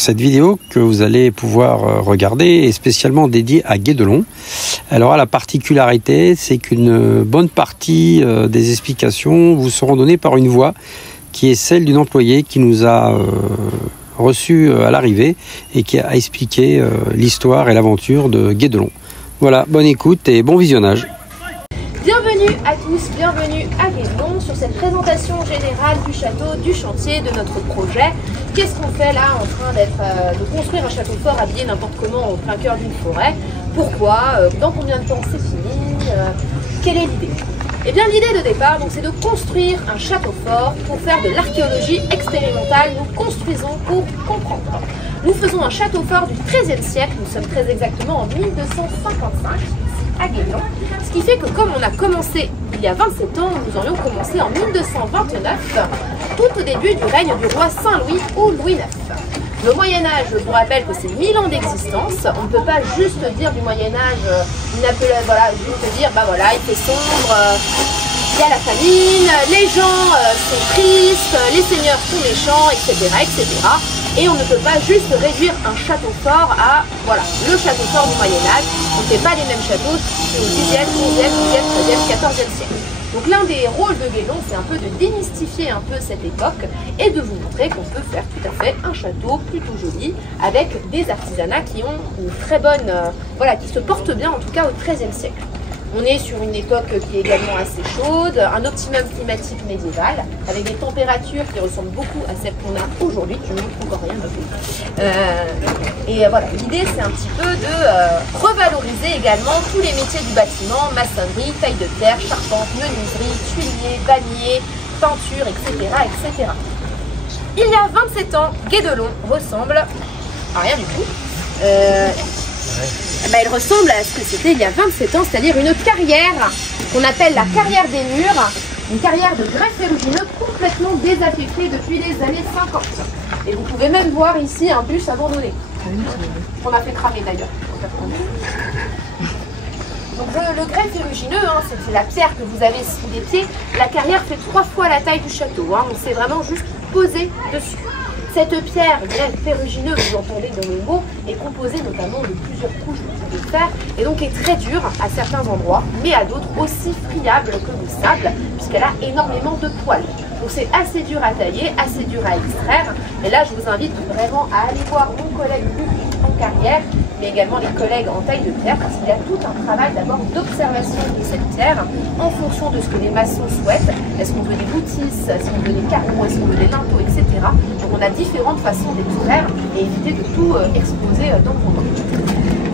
cette vidéo que vous allez pouvoir regarder est spécialement dédiée à Guédelon. Elle aura la particularité, c'est qu'une bonne partie des explications vous seront données par une voix qui est celle d'une employée qui nous a reçus à l'arrivée et qui a expliqué l'histoire et l'aventure de Guédelon. Voilà, bonne écoute et bon visionnage. Bienvenue à tous, bienvenue à Guédelon sur cette présentation générale du château, du chantier, de notre projet. Qu'est-ce qu'on fait là en train de construire un château fort habillé n'importe comment au plein cœur d'une forêt? Pourquoi? Dans combien de temps c'est fini? Quelle est l'idée? Eh bien l'idée de départ, c'est de construire un château fort pour faire de l'archéologie expérimentale. Nous construisons pour comprendre. Nous faisons un château fort du XIIIe siècle, nous sommes très exactement en 1255. À Guédelon, ce qui fait que comme on a commencé il y a 27 ans, nous aurions commencé en 1229, tout au début du règne du roi Saint-Louis ou Louis IX. Le Moyen-Âge, je vous rappelle que c'est 1000 ans d'existence, on ne peut pas juste dire du Moyen-Âge, juste dire, il fait sombre, il y a la famine, les gens sont tristes, les seigneurs sont méchants, etc., etc. Et on ne peut pas juste réduire un château fort à, le château fort du Moyen-Âge. On ne fait pas les mêmes châteaux au 10e, 11e, 12e, 13e, 14e siècle. Donc l'un des rôles de Guédelon, c'est un peu de démystifier un peu cette époque et de vous montrer qu'on peut faire tout à fait un château plutôt joli avec des artisanats qui ont une très bonne, qui se portent bien en tout cas au XIIIe siècle. On est sur une époque qui est également assez chaude, un optimum climatique médiéval, avec des températures qui ressemblent beaucoup à celles qu'on a aujourd'hui. Je ne montre encore rien de tout. L'idée c'est un petit peu de revaloriser également tous les métiers du bâtiment, maçonnerie, taille de terre, charpente, menuiserie, tuilier, vannier, peinture, etc., etc. Il y a 27 ans, Guédelon ressemble à rien du tout. Il ressemble à ce que c'était il y a 27 ans, c'est-à-dire une carrière qu'on appelle la carrière des murs, une carrière de grès ferrugineux complètement désaffectée depuis les années 50. Et vous pouvez même voir ici un bus abandonné, qu'on a fait cramer d'ailleurs. Donc le grès ferrugineux, c'est la pierre que vous avez sous les pieds. La carrière fait 3 fois la taille du château, on s'est vraiment juste posé dessus. Cette pierre grès ferrugineux, vous entendez dans le mot, est composée notamment de plusieurs couches de fer et donc est très dure à certains endroits, mais à d'autres aussi friable que le sable, puisqu'elle a énormément de poils. Donc c'est assez dur à tailler, assez dur à extraire. Et là, je vous invite vraiment à aller voir mon collègue Luc en carrière, mais également les collègues en taille de pierre, parce qu'il y a tout un travail d'abord d'observation de cette pierre en fonction de ce que les maçons souhaitent. Est-ce qu'on veut des boutisses, est-ce qu'on veut des carreaux, est-ce qu'on veut des linteaux, etc. Donc on a différentes façons d'extraire et éviter de tout exposer dans le fond.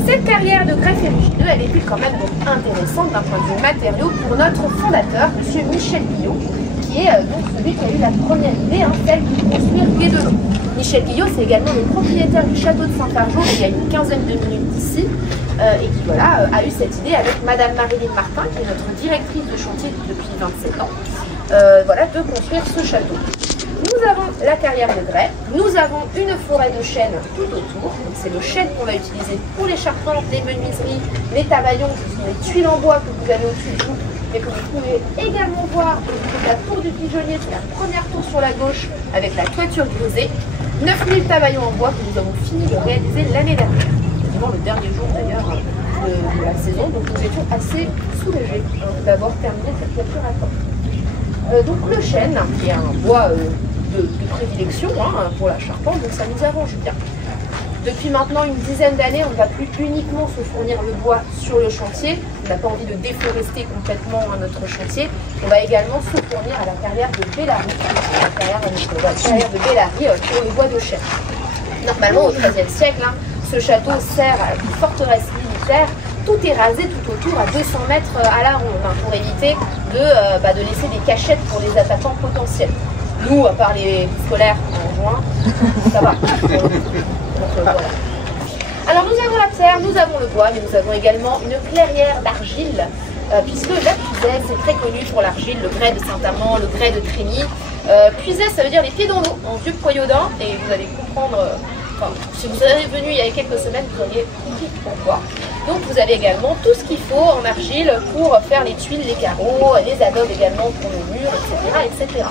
Cette carrière de grès ferrugineux, elle était quand même intéressante d'un point de vue matériau pour notre fondateur, M. Michel Guillot, qui est donc celui qui a eu la première idée, celle de construire Guédelon. Michel Guillot, c'est également le propriétaire du château de Saint-Fargeau, il y a une quinzaine de minutes d'ici, et qui a eu cette idée avec Madame Marilyn Martin, qui est notre directrice de chantier depuis 27 ans, de construire ce château. Nous avons la carrière de grès, nous avons une forêt de chênes tout autour. C'est le chêne qu'on va utiliser pour les charpentes, les menuiseries, les tabaillons, qui sont les tuiles en bois que vous avez au-dessus de vous, mais que vous pouvez également voir la tour du pigeonnier, c'est la première tour sur la gauche avec la toiture grisée. 9000 tabaillons en bois que nous avons fini de réaliser l'année dernière. Quasiment le dernier jour d'ailleurs de la saison, donc nous étions assez soulagés d'avoir terminé cette capture à temps. Donc le chêne, qui est un bois de prédilection pour la charpente, donc ça nous arrange bien. Depuis maintenant une dizaine d'années, on ne va plus uniquement se fournir le bois sur le chantier. On n'a pas envie de déforester complètement notre chantier. On va également se fournir à la carrière de Bellary, pour le bois de chêne. Normalement, au XIIIe siècle, ce château sert à une forteresse militaire. Tout est rasé tout autour à 200 mètres à la ronde pour éviter de laisser des cachettes pour les attaquants potentiels. Nous, à part les scolaires en juin, ça va. Alors nous avons la pierre, nous avons le bois, mais nous avons également une clairière d'argile, puisque la puisaye, c'est très connu pour l'argile, le grès de Saint-Amand, le grès de Trény. Puisaye, ça veut dire les pieds dans l'eau, en vieux croyodin, et vous allez comprendre Enfin, si vous avez venu il y a quelques semaines, vous auriez compris pourquoi. Donc vous avez également tout ce qu'il faut en argile pour faire les tuiles, les carreaux, les adobes également pour le mur, etc., etc.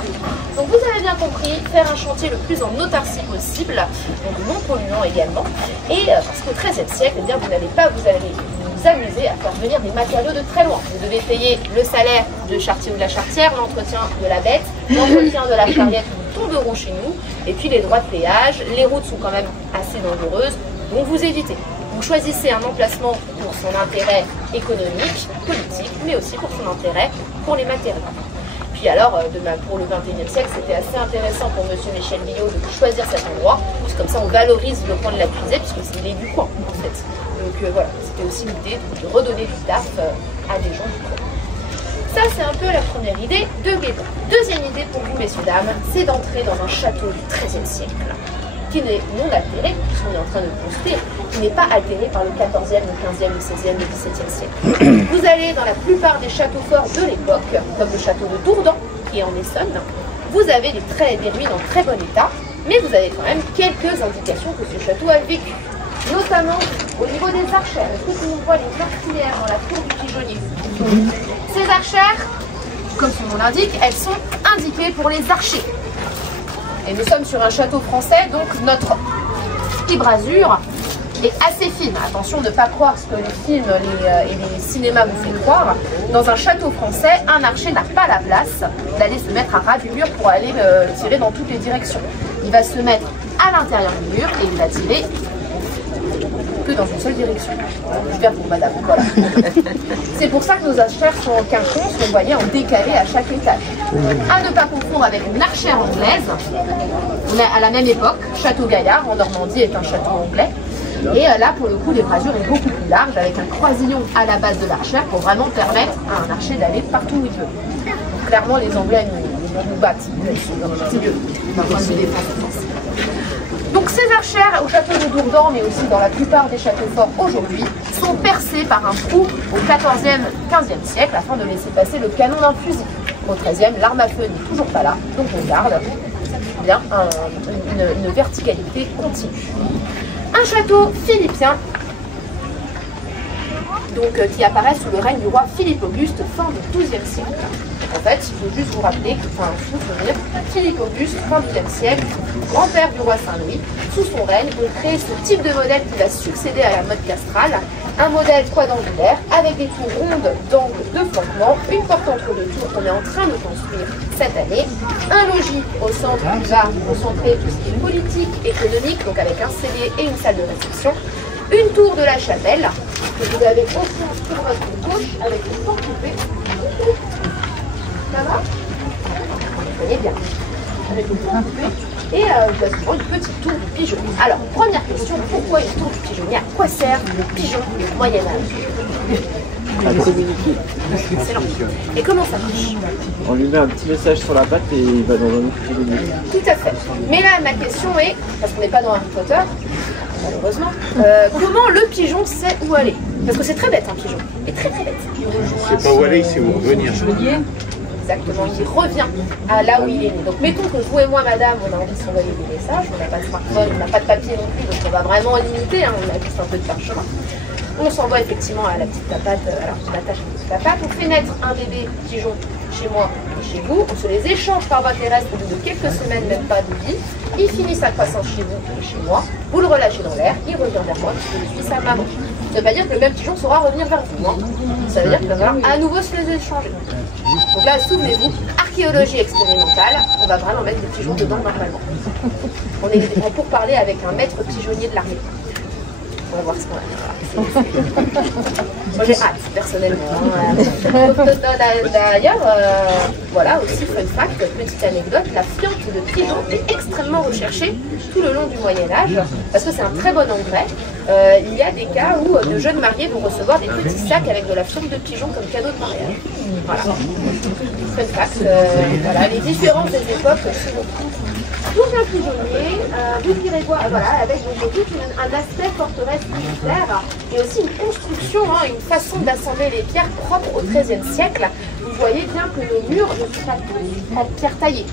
Donc vous avez bien compris, faire un chantier le plus en autarcie possible, donc non polluant également. Et parce qu'au XIIIe siècle, eh bien, vous n'allez pas vous amuser à faire venir des matériaux de très loin. Vous devez payer le salaire de charretier ou de la charretière, l'entretien de la bête, l'entretien de la charriette où nous tomberons chez nous, et puis les droits de péage. Les routes sont quand même assez dangereuses, donc vous évitez. Vous choisissez un emplacement pour son intérêt économique, politique, mais aussi pour son intérêt pour les matériaux. Puis alors, pour le XXIe siècle, c'était assez intéressant pour monsieur Michel Guillot de choisir cet endroit, parce que comme ça on valorise le coin de la Puisée, puisque c'est du coin en fait. Donc voilà, c'était aussi l'idée de redonner du taf à des gens du coin. Ça, c'est un peu la première idée de Guédon. Deuxième idée pour vous, messieurs, dames, c'est d'entrer dans un château du XIIIe siècle, qui n'est non altéré, puisqu'on est en train de le construire, qui n'est pas altéré par le XIVe, le XVe, le XVIe, le XVIIe siècle. Vous allez dans la plupart des châteaux forts de l'époque, comme le château de Dourdan, qui est en Essonne, vous avez des ruines en très bon état, mais vous avez quand même quelques indications que ce château a vécu. Notamment au niveau des archères. Est-ce que vous voyez les auxiliaires dans la cour du pigeonnier? Ces archères, comme son nom l'indique, elles sont indiquées pour les archers. Et nous sommes sur un château français, donc notre fibrasure est assez fine. Attention de ne pas croire ce que les films et les cinémas vous font croire. Dans un château français, un archer n'a pas la place d'aller se mettre à ras du mur pour aller tirer dans toutes les directions. Il va se mettre à l'intérieur du mur et il va tirer que dans une seule direction. Je viens pour madame, voilà. C'est pour ça que nos archères sont en quinconce, vous voyez, en décalé à chaque étage. À ne pas confondre avec une archère anglaise. On est à la même époque, Château Gaillard en Normandie est un château anglais. Et là, pour le coup, les brasures est beaucoup plus large, avec un croisillon à la base de l'archère pour vraiment permettre à un archer d'aller partout où il veut. Donc, clairement, les Anglais nous battent. C'est mieux d'un point de vue défense. Donc ces archères au château de Dourdan, mais aussi dans la plupart des châteaux forts aujourd'hui, sont percées par un trou au XIVe, XVe siècle afin de laisser passer le canon d'un fusil. Au XIIIe, l'arme à feu n'est toujours pas là, donc on garde bien une verticalité continue. Un château philippien, donc, qui apparaît sous le règne du roi Philippe Auguste, fin du XIIe siècle. En fait, il faut juste vous rappeler, vous souvenir, Philippe Auguste, fin du XIIe siècle, grand-père du roi Saint-Louis, sous son règne, on crée ce type de modèle qui va succéder à la mode castrale, un modèle quadrangulaire avec des tours rondes d'angle de flanquement, une porte entre deux tours qu'on est en train de construire cette année, un logis au centre qui va concentrer tout ce qui est politique, économique, donc avec un cellier et une salle de réception, une tour de la chapelle que vous avez aussi sur votre gauche avec une porte coupée. Ça va? Vous voyez bien. Avec une porte coupée. Et une petite tour du pigeon. Alors, première question, pourquoi une tour du pigeonnier? À quoi sert le pigeon au Moyen-Âge? Excellent. Et comment ça marche? On lui met un petit message sur la patte et il va dans un autre pigeonnier. Tout à fait. Mais là, ma question est, parce qu'on n'est pas dans Harry Potter, malheureusement, comment le pigeon sait où aller? Parce que c'est très bête un pigeon, et très très bête. C'est pas où aller, c'est où revenir. Exactement, il revient à là où il est né. Donc mettons que vous et moi, madame, on a envie de s'envoyer des messages, on n'a pas de smartphone, on n'a pas de papier non plus, donc on va vraiment limiter, hein, on a juste un peu de parchemin. On s'envoie effectivement à la petite tapate, alors on attache la petite tapate, on fait naître un bébé pigeon chez moi et chez vous, on se les échange par voie terrestre au bout de quelques semaines, même pas de vie, il finit sa croissance chez vous et chez moi, vous le relâchez dans l'air, il revient vers moi, puisque je suis sa maman. Ça veut pas dire que le même pigeon saura revenir vers vous, hein. Ça veut dire qu'il va falloir à nouveau se les échanger. Donc là, souvenez-vous, archéologie expérimentale, on va vraiment mettre des pigeons dedans normalement. On est pour parler avec un maître pigeonnier de l'armée. On va voir ce qu'on va faire. Moi j'ai hâte, personnellement. D'ailleurs, voilà aussi, fun fact, petite anecdote, la fiente de pigeon est extrêmement recherchée tout le long du Moyen-Âge, parce que c'est un très bon engrais. Il y a des cas où de jeunes mariés vont recevoir des petits sacs avec de la fiente de pigeon comme cadeau de mariage. Voilà. Fun fact, voilà, les différences des époques sont donc un pigeonnier, vous direz quoi, voilà, avec donc tout un aspect forteresse militaire et aussi une construction, hein, une façon d'assembler les pierres propres au XIIIe siècle. Vous voyez bien que nos murs ne sont pas tous en pierre taillée.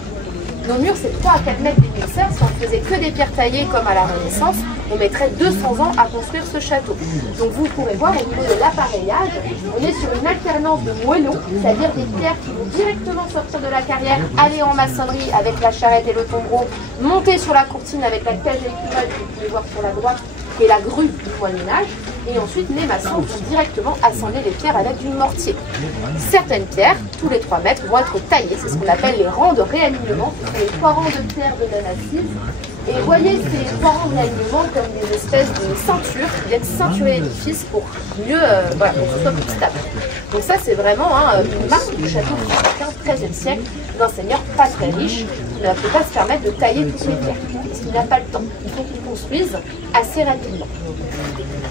Nos murs, c'est 3 à 4 mètres d'épaisseur. Si on faisait que des pierres taillées comme à la Renaissance, on mettrait 200 ans à construire ce château. Donc vous pourrez voir au niveau de l'appareillage, on est sur une alternance de moellons, c'est-à-dire des pierres qui vont directement sortir de la carrière, aller en maçonnerie avec la charrette et le tombereau, monter sur la courtine avec la cage électrique que vous pouvez voir sur la droite, qui est la grue du Moyen-Âge, et ensuite les maçons vont directement assembler les pierres avec du mortier. Certaines pierres, tous les 3 mètres, vont être taillées, c'est ce qu'on appelle les rangs de réalignement, ce sont les 3 rangs de pierres de même assise. Et vous voyez ces 3 rangs de réalignement comme des espèces de ceintures qui viennent ceinturer l'édifice pour mieux, voilà, pour que ce soit plus stable. Donc ça c'est vraiment une marque du château du XIIIe siècle, d'un seigneur pas très riche, qui ne peut pas se permettre de tailler toutes les pierres, parce qu'il n'a pas le temps, il faut qu'il construise assez rapidement.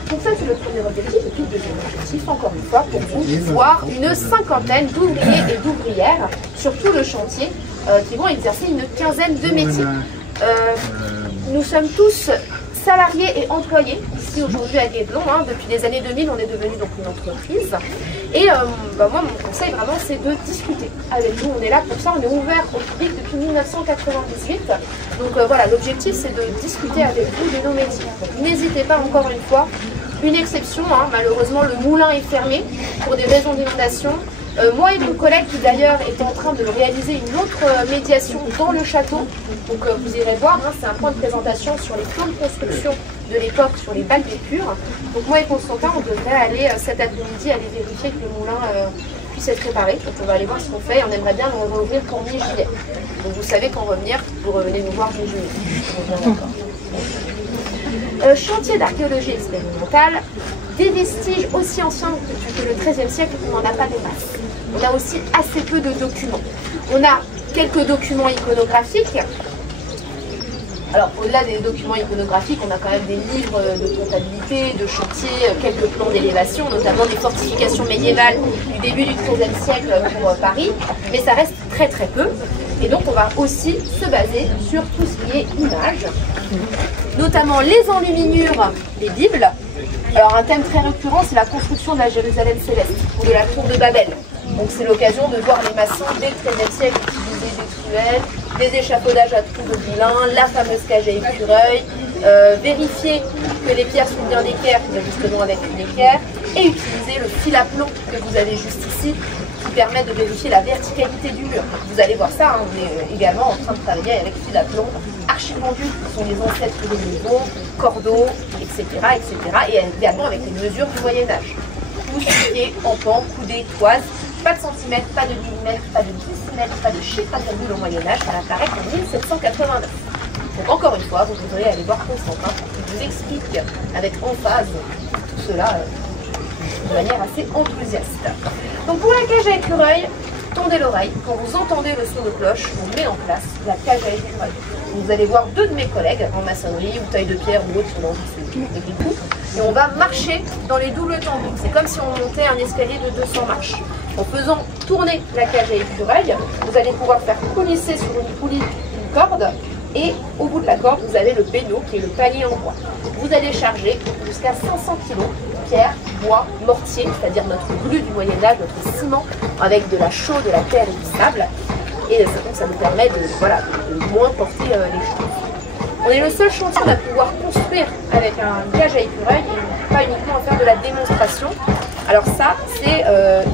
Donc ça c'est le premier objectif, et puis le deuxième objectif, encore une fois, pour vous, voir une cinquantaine d'ouvriers et d'ouvrières sur tout le chantier qui vont exercer une quinzaine de métiers. Nous sommes tous salariés et employés ici aujourd'hui à Guédelon. Depuis les années 2000, on est devenu donc une entreprise. Et moi, mon conseil vraiment, c'est de discuter avec nous. On est là pour ça, on est ouvert au public depuis 1998. Donc voilà, l'objectif, c'est de discuter avec vous de nos métiers. N'hésitez pas, encore une fois, une exception, malheureusement, le moulin est fermé pour des raisons d'inondation. Moi et mon collègue qui d'ailleurs est en train de réaliser une autre médiation dans le château, donc vous irez voir, c'est un point de présentation sur les plans de construction de l'époque, sur les bacs d'épure. Donc moi et Constantin, on devrait aller cet après-midi aller vérifier que le moulin puisse être réparé. Donc on va aller voir ce qu'on fait et on aimerait bien le rouvrir pour mi-juillet. Donc vous savez qu'en revenir, vous revenez nous voir mi-juillet. Chantier d'archéologie expérimentale, des vestiges aussi anciens que le XIIIe siècle, on n'en a pas des masses. On a aussi assez peu de documents. On a quelques documents iconographiques. Alors au-delà des documents iconographiques, on a quand même des livres de comptabilité, de chantier, quelques plans d'élévation, notamment des fortifications médiévales du début du XIIIe siècle pour Paris, mais ça reste très très peu. Et donc on va aussi se baser sur tout ce qui est images, notamment les enluminures des Bibles. Alors un thème très récurrent, c'est la construction de la Jérusalem céleste ou de la tour de Babel. Donc c'est l'occasion de voir les maçons dès le XIIIe siècle utiliser des truelles, des échafaudages à trous de vilain, la fameuse cage à écureuil, vérifier que les pierres sont bien d'équerre, justement avec une équerre, et utiliser le fil à plomb que vous avez juste ici, qui permet de vérifier la verticalité du mur. Vous allez voir ça, on est également en train de travailler avec fil à plomb, archipendules qui sont les ancêtres des maisons, cordeaux, etc., et également avec les mesures du Moyen-Âge. Tout ce qui est en pan, coudé, toise, pas de centimètres, pas de millimètres, pas de décimètres, pas de chiffre à virgule au Moyen-Âge, ça apparaît en 1789. Donc encore une fois, vous voudrez aller voir Constantin pour qu'il vous explique avec emphase tout cela de manière assez enthousiaste. Donc pour la cage à écureuil, tendez l'oreille. Quand vous entendez le son de cloche, on met en place la cage à écureuil. Vous allez voir 2 de mes collègues en maçonnerie ou taille de pierre ou autre, sur des coups, et on va marcher dans les doubles tambours. C'est comme si on montait un escalier de 200 marches. En faisant tourner la cage à écureuil, vous allez pouvoir faire coulisser sur une poulie une corde, et au bout de la corde, vous avez le péno qui est le panier en bois. Vous allez charger jusqu'à 500 kg pierre, bois, mortier, c'est-à-dire notre grue du Moyen-Âge, notre ciment, avec de la chaux, de la terre et du sable. Et donc ça nous permet de moins porter les choses. On est le seul chantier à pouvoir construire avec un cage à écureuil et pas uniquement à faire de la démonstration. Alors ça, c'est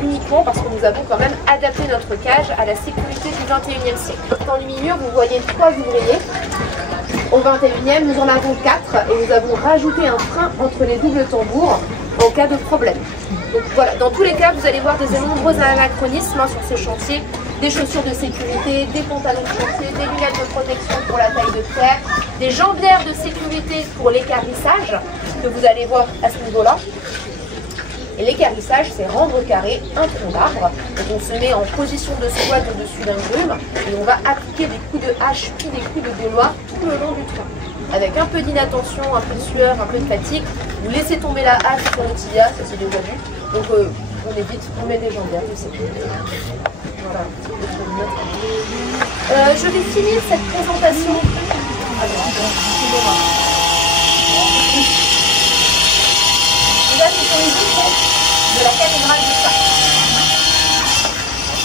uniquement parce que nous avons quand même adapté notre cage à la sécurité du XXIe siècle. Dans l'enluminure, vous voyez 3 ouvriers. Au XXIe, nous en avons 4 et nous avons rajouté un frein entre les doubles tambours en cas de problème. Donc voilà, dans tous les cas, vous allez voir de nombreux anachronismes sur ce chantier. Des chaussures de sécurité, des pantalons de chantier, des lunettes de protection pour la taille de pierre, des jambières de sécurité pour l'équarrissage que vous allez voir à ce niveau-là. Et l'équarrissage, c'est rendre carré un tronc d'arbre. Donc on se met en position de squat au-dessus d'un grume et on va appliquer des coups de hache puis des coups de gaulois tout le long du tronc. Avec un peu d'inattention, un peu de sueur, un peu de fatigue, vous laissez tomber la hache sur le tibia, ça c'est déjà vu. Donc on évite, on met des jambières de sécurité. Voilà. Je vais finir cette présentation. Là, ce sont les vitraux de la cathédrale de Chartres.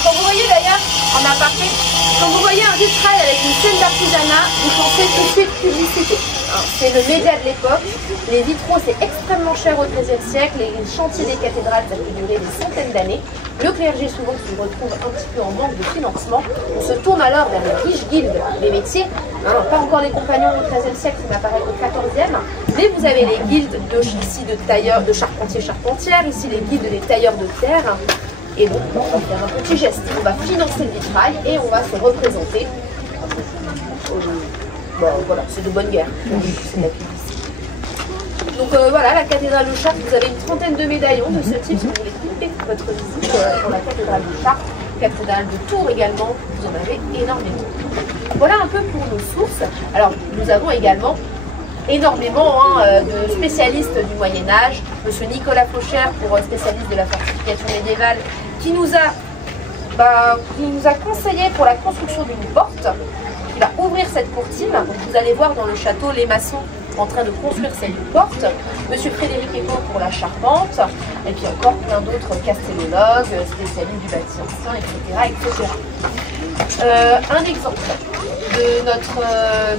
Quand vous voyez d'ailleurs en aparté Quand vous voyez un vitrail avec une scène d'artisanat, vous pensez tout de suite publicité. C'est le média de l'époque. Les vitraux, c'est extrêmement cher au XIIIe siècle. Les chantiers des cathédrales, ça peut durer des centaines d'années. Le clergé, souvent, se retrouve un petit peu en manque de financement. On se tourne alors vers les riches guildes des métiers. Pas encore les compagnons au XIIIe siècle, ça n'apparaît qu'au XIVe. Mais vous avez les guildes ici de tailleurs, de charpentiers-charpentières, ici les guildes des tailleurs de pierre. Et donc, on va faire un petit geste. On va financer le vitrail et on va se représenter. Bon, voilà, c'est de bonne guerre. Donc voilà, la cathédrale de Chartres, vous avez une trentaine de médaillons de ce type si vous voulez couper votre visite pour la cathédrale de Chartres. Cathédrale de Tours également, vous en avez énormément. Voilà un peu pour nos sources. Alors, nous avons également énormément de spécialistes du Moyen-Âge. Monsieur Nicolas Fauchère, pour spécialiste de la fortification médiévale, qui nous a conseillé pour la construction d'une porte. Il va ouvrir cette courtine. Donc vous allez voir dans le château les maçons en train de construire cette porte. Monsieur Frédéric Eco pour la charpente. Et puis encore plein d'autres castellologues, spécialistes du bâti ancien, etc. Un exemple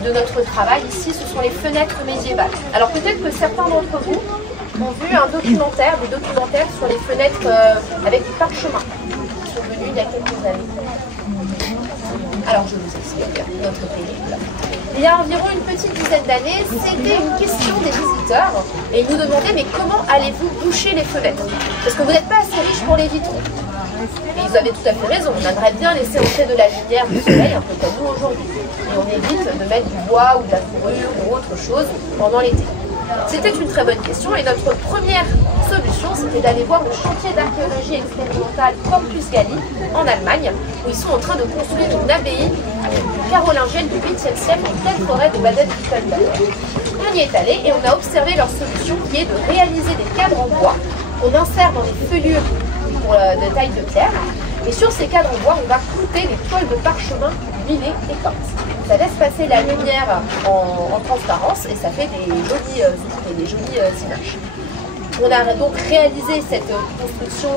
de notre travail ici, ce sont les fenêtres médiévales. Alors peut-être que certains d'entre vous ont vu des documentaires sur les fenêtres avec du parchemin qui sont venus il y a quelques années. Alors je vous explique notre périple. Il y a environ une petite dizaine d'années, c'était une question des visiteurs et ils nous demandaient mais comment allez-vous boucher les fenêtres? Parce que vous n'êtes pas assez riche pour les vitraux. Et ils avaient tout à fait raison, on aimerait bien laisser entrer de la lumière du soleil, un peu comme nous aujourd'hui. Et on évite de mettre du bois ou de la fourrure ou autre chose pendant l'été. C'était une très bonne question et notre première solution, c'était d'aller voir le chantier d'archéologie expérimentale Corpus Galli en Allemagne, où ils sont en train de construire une abbaye carolingienne du 8e siècle en pleine forêt de Baden-Württemberg. On y est allé et on a observé leur solution qui est de réaliser des cadres en bois qu'on insère dans des feuillures de taille de pierre. Et sur ces cadres en bois, on va clouter les toiles de parchemin huilées et peintes. Ça laisse passer la lumière en transparence et ça fait des jolies images. On a donc réalisé cette construction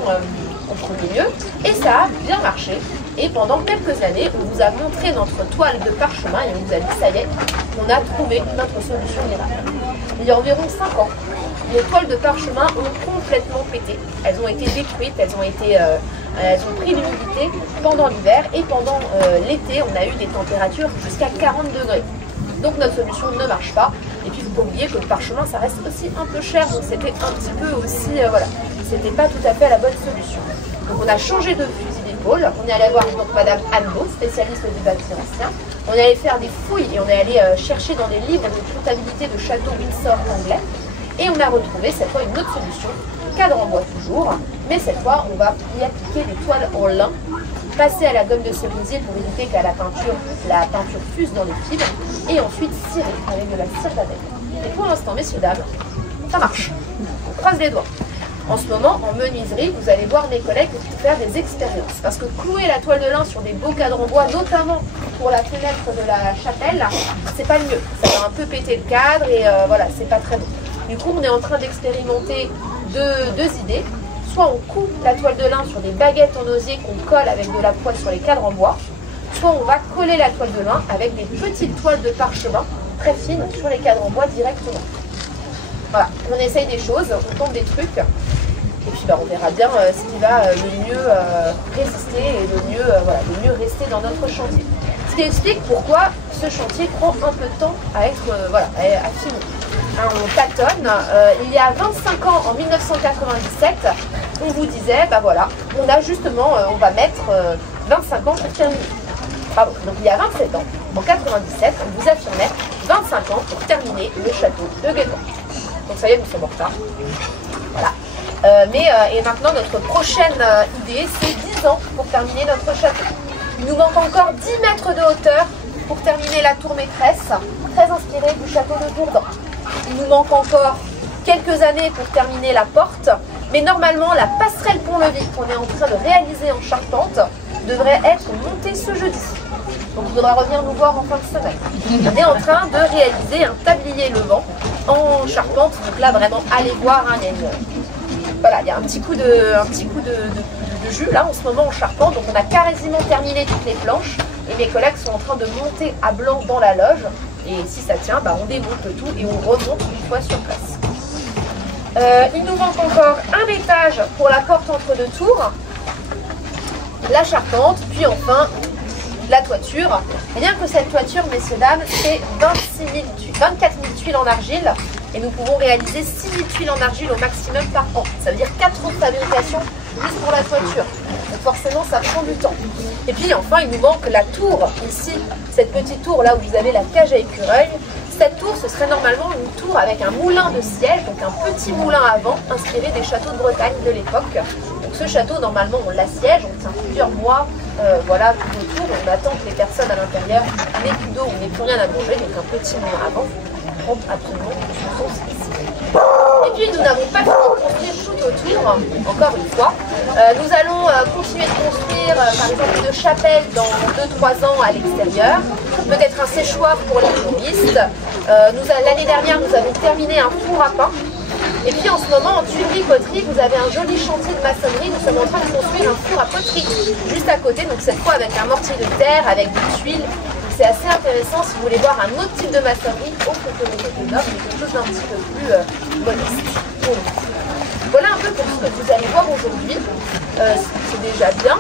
en premier lieu et ça a bien marché. Et pendant quelques années, on vous a montré notre toile de parchemin et on vous a dit ça y est, on a trouvé notre solution miracle. Il y a environ 5 ans, les toiles de parchemin ont complètement pété. Elles ont été détruites, elles ont pris l'humidité pendant l'hiver et pendant l'été, on a eu des températures jusqu'à 40 degrés. Donc notre solution ne marche pas. Et puis il ne faut pas oublier que le parchemin, ça reste aussi un peu cher, donc c'était un petit peu aussi, c'était pas tout à fait la bonne solution. Donc on a changé de fusil d'épaule. On est allé voir donc Madame Anne Beau, spécialiste du bâti ancien. On est allé faire des fouilles et on est allé chercher dans des livres de comptabilité de château Windsor anglais. Et on a retrouvé cette fois une autre solution, cadre en bois toujours, mais cette fois on va y appliquer des toiles en lin, passer à la gomme de cerisier pour éviter que la peinture fuse dans les fibres, et ensuite cirer avec de la cire d'abeille. Et pour l'instant, messieurs, dames, ça marche. On croise les doigts. En ce moment, en menuiserie, vous allez voir mes collègues faire des expériences. Parce que clouer la toile de lin sur des beaux cadres en bois, notamment pour la fenêtre de la chapelle, c'est pas le mieux. Ça va un peu péter le cadre et c'est pas très bon. Du coup, on est en train d'expérimenter deux idées. Soit on coupe la toile de lin sur des baguettes en osier qu'on colle avec de la poêle sur les cadres en bois, soit on va coller la toile de lin avec des petites toiles de parchemin très fines sur les cadres en bois directement. Voilà, on essaye des choses, on tente des trucs, et puis on verra bien ce qui va le mieux résister et le mieux rester dans notre chantier. Ce qui explique pourquoi ce chantier prend un peu de temps à être à finir. On tâtonne. Il y a 25 ans, en 1997, on vous disait, on a justement, on va mettre 25 ans pour terminer. Pardon, donc il y a 27 ans, en 97, on vous affirmait 25 ans pour terminer le château de Guédon. Donc ça y est, nous sommes en retard. Voilà. Et maintenant, notre prochaine idée, c'est 10 ans pour terminer notre château. Il nous manque encore 10 mètres de hauteur pour terminer la tour maîtresse, très inspirée du château de Dourdan. Il nous manque encore quelques années pour terminer la porte, mais normalement la passerelle pont-levis qu'on est en train de réaliser en charpente devrait être montée ce jeudi. Donc il faudra revenir nous voir en fin de semaine. On est en train de réaliser un tablier levant en charpente, donc là vraiment allez voir, il y a un petit coup de jus là en ce moment en charpente, donc on a quasiment terminé toutes les planches. et mes collègues sont en train de monter à blanc dans la loge. Et si ça tient, on démonte le tout et on remonte une fois sur place. Il nous manque encore un étage pour la porte entre deux tours, la charpente, puis enfin la toiture. Et bien que cette toiture, messieurs, dames, c'est 24 000 tuiles en argile et nous pouvons réaliser 6 000 tuiles en argile au maximum par an. Ça veut dire 4 ans de fabrication juste pour la toiture. Donc forcément, ça prend du temps. Et puis enfin, il nous manque la tour, ici, cette petite tour là où vous avez la cage à écureuil. Cette tour, ce serait normalement une tour avec un moulin de siège, donc un petit moulin à vent inspiré des châteaux de Bretagne de l'époque. Donc ce château, normalement, on l'assiège, on tient plusieurs mois, voilà, tout autour, on attend que les personnes à l'intérieur n'aient plus d'eau ou n'aient plus rien à manger, donc un petit moulin à vent prend absolument une source ici. Et puis nous n'avons pas fini de construire tout autour, encore une fois. Nous allons continuer de construire par exemple une chapelle dans 2-3 ans à l'extérieur, peut-être un séchoir pour les touristes. L'année dernière nous avons terminé un four à pain. Et puis en ce moment en tuilerie-poterie vous avez un joli chantier de maçonnerie. Nous sommes en train de construire un four à poterie juste à côté, donc cette fois avec un mortier de terre, avec des tuiles. C'est assez intéressant si vous voulez voir un autre type de maçonnerie autre que le côté nord, mais quelque chose d'un petit peu plus modeste. Voilà un peu pour ce que vous allez voir aujourd'hui. C'est déjà bien.